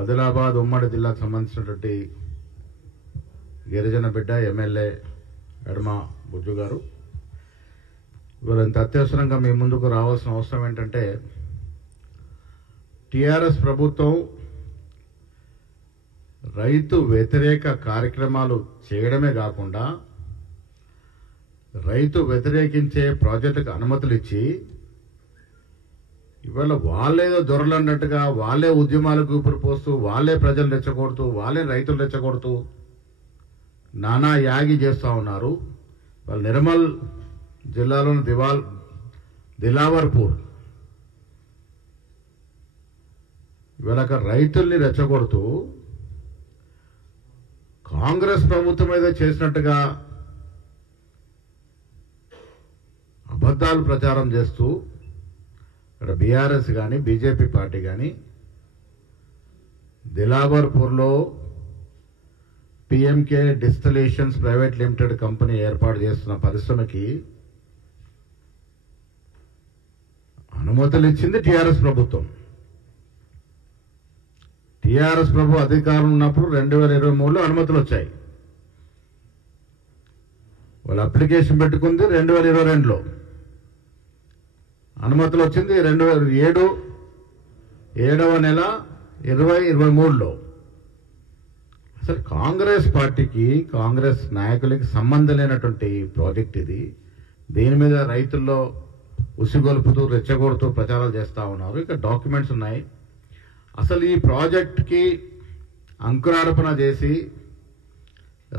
ఆదిలాబాద్ ఉమ్మడి జిల్లాకు సంబంధించినటువంటి గిరిజన బిడ్డ ఎమ్మెల్యే ఎడమ బుజ్జు గారు ఇవాళ ఇంత అత్యవసరంగా మీ ముందుకు రావాల్సిన అవసరం ఏంటంటే టీఆర్ఎస్ ప్రభుత్వం రైతు వ్యతిరేక కార్యక్రమాలు చేయడమే కాకుండా రైతు వ్యతిరేకించే ప్రాజెక్టుకు అనుమతులు ఇచ్చి ఇవాళ వాళ్ళేదో దొరలన్నట్టుగా వాళ్ళే ఉద్యమాలకు ఊపిరిపోస్తూ వాళ్ళే ప్రజలు రెచ్చగొడుతూ వాళ్ళే రైతులు రెచ్చగొడుతూ నానా యాగి చేస్తూ ఉన్నారు. వాళ్ళు నిర్మల్ జిల్లాలోని దిలావర్పూర్ ఇవాళ రైతుల్ని రెచ్చగొడుతూ కాంగ్రెస్ ప్రభుత్వం ఏదో చేసినట్టుగా అబద్ధాలు ప్రచారం చేస్తూ ఇక్కడ బీఆర్ఎస్ కానీ బీజేపీ పార్టీ కానీ దిలావర్పూర్లో PMK distillations private limited company ఏర్పాటు చేస్తున్న పరిశ్రమకి అనుమతులు ఇచ్చింది టీఆర్ఎస్ ప్రభుత్వం. టీఆర్ఎస్ ప్రభు అధికారం ఉన్నప్పుడు 2023లో అనుమతులు వచ్చాయి. వాళ్ళు అప్లికేషన్ పెట్టుకుంది 2022లో, అనుమతులు వచ్చింది 7వ నెల 2023లో. అసలు కాంగ్రెస్ పార్టీకి కాంగ్రెస్ నాయకులకి సంబంధం లేనటువంటి ప్రాజెక్ట్ ఇది. దీని మీద రైతుల్లో ఉసిగొలుపుతూ రెచ్చగొడుతూ ప్రచారాలు చేస్తూ ఉన్నారు. ఇక డాక్యుమెంట్స్ ఉన్నాయి. అసలు ఈ ప్రాజెక్ట్కి అంకురార్పణ చేసి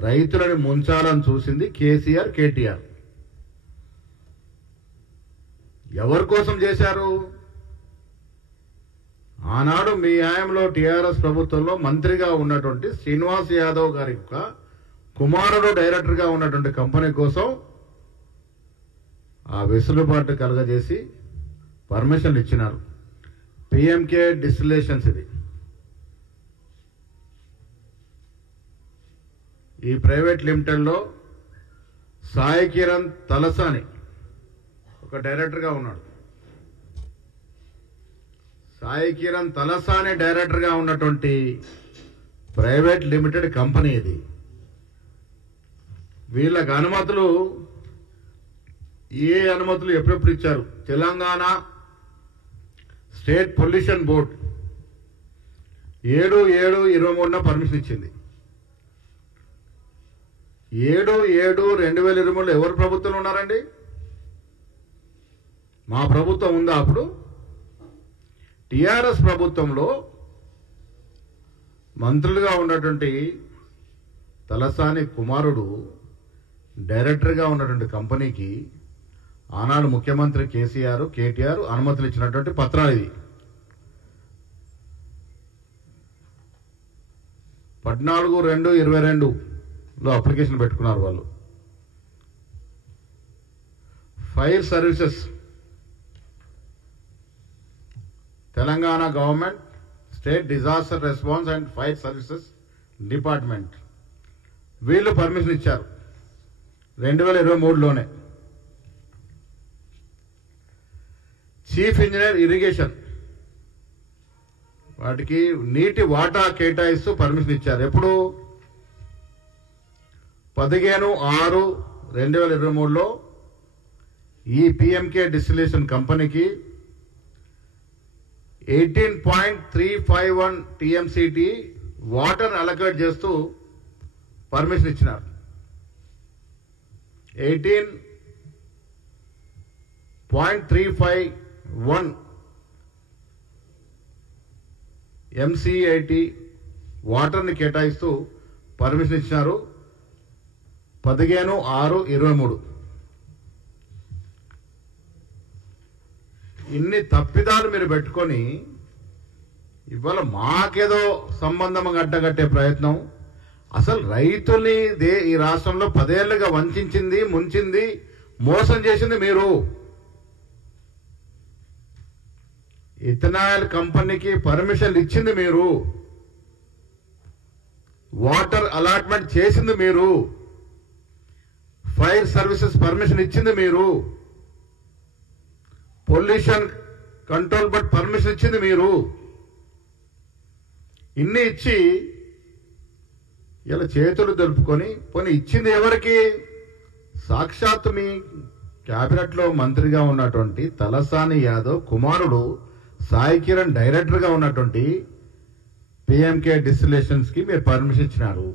రైతులను ముంచాలని చూసింది కేసీఆర్, కేటీఆర్. ఎవరి కోసం చేశారు? ఆనాడు మీ హయాంలో టీఆర్ఎస్ ప్రభుత్వంలో మంత్రిగా ఉన్నటువంటి శ్రీనివాస్ యాదవ్ గారి యొక్క కుమారుడు డైరెక్టర్గా ఉన్నటువంటి కంపెనీ కోసం ఆ వెసులుబాటు కలగజేసి పర్మిషన్లు ఇచ్చినారు. పిఎంకే డిస్టిలేషన్స్ ఇది. ఈ ప్రైవేట్ లిమిటెడ్లో సాయి కిరణ్ తలసాని ఒక డైరెక్టర్గా ఉన్నాడు. సాయి కిరణ్ తలసాని డైరెక్టర్గా ఉన్నటువంటి ప్రైవేట్ లిమిటెడ్ కంపెనీ ఇది. వీళ్ళకి అనుమతులు ఏ అనుమతులు ఎప్పుడెప్పుడు ఇచ్చారు? Telangana state pollution board 7/7/23 permission ఇచ్చింది. 7/7/2023 ఎవరు ప్రభుత్వంలో ఉన్నారండి? మా ప్రభుత్వం ఉందా? అప్పుడు టీఆర్ఎస్ ప్రభుత్వంలో మంత్రులుగా ఉన్నటువంటి తలసాని కుమారుడు డైరెక్టర్గా ఉన్నటువంటి కంపెనీకి ఆనాడు ముఖ్యమంత్రి కేసీఆర్, కేటీఆర్ అనుమతులు ఇచ్చినటువంటి పత్రాలు ఇది. 14/2/22లో అప్లికేషన్ పెట్టుకున్నారు వాళ్ళు. Fire services, Telangana government state disaster response and fire services department వీళ్ళు పర్మిషన్ ఇచ్చారు 2023లోనే. చీఫ్ ఇంజనీర్ ఇరిగేషన్ వాటికి నీటి వాటా కేటాయిస్తూ పర్మిషన్ ఇచ్చారు. ఎప్పుడు? 15/6/2023లో ఈ పిఎంకే డిస్టిలేషన్ కంపెనీకి 18.351 టీఎంసీటీ వాటర్ అలొకేట్ చేస్తూ పర్మిషన్ ఇచ్చినారు. 18.351 ఎంసీఐటీ వాటర్ని కేటాయిస్తూ పర్మిషన్ ఇచ్చినారు 15/6/23. ఇన్ని తప్పిదాలు మీరు పెట్టుకొని ఇవాళ మాకేదో సంబంధం గడ్డగట్టే ప్రయత్నం. అసలు రైతుల్ని ఈ రాష్ట్రంలో 10 ఏళ్లుగా వంచింది, ముంచింది, మోసం చేసింది మీరు. ఇథనాల్ కంపెనీకి పర్మిషన్లు ఇచ్చింది మీరు, వాటర్ అలాట్మెంట్ చేసింది మీరు, ఫైర్ సర్వీసెస్ పర్మిషన్ ఇచ్చింది మీరు, పొల్యూషన్ కంట్రోల్ బోర్డ్ పర్మిషన్ ఇచ్చింది మీరు. ఇన్ని ఇచ్చి ఇలా చేతులు దులుపుకొని పోనీ ఇచ్చింది ఎవరికి? సాక్షాత్ మీ క్యాబినెట్లో మంత్రిగా ఉన్నటువంటి తలసాని యాదవ్ కుమారుడు సాయి కిరణ్ డైరెక్టర్గా ఉన్నటువంటి పిఎంకే డిస్టిలేషన్స్ కి మీరు పర్మిషన్ ఇచ్చినారు.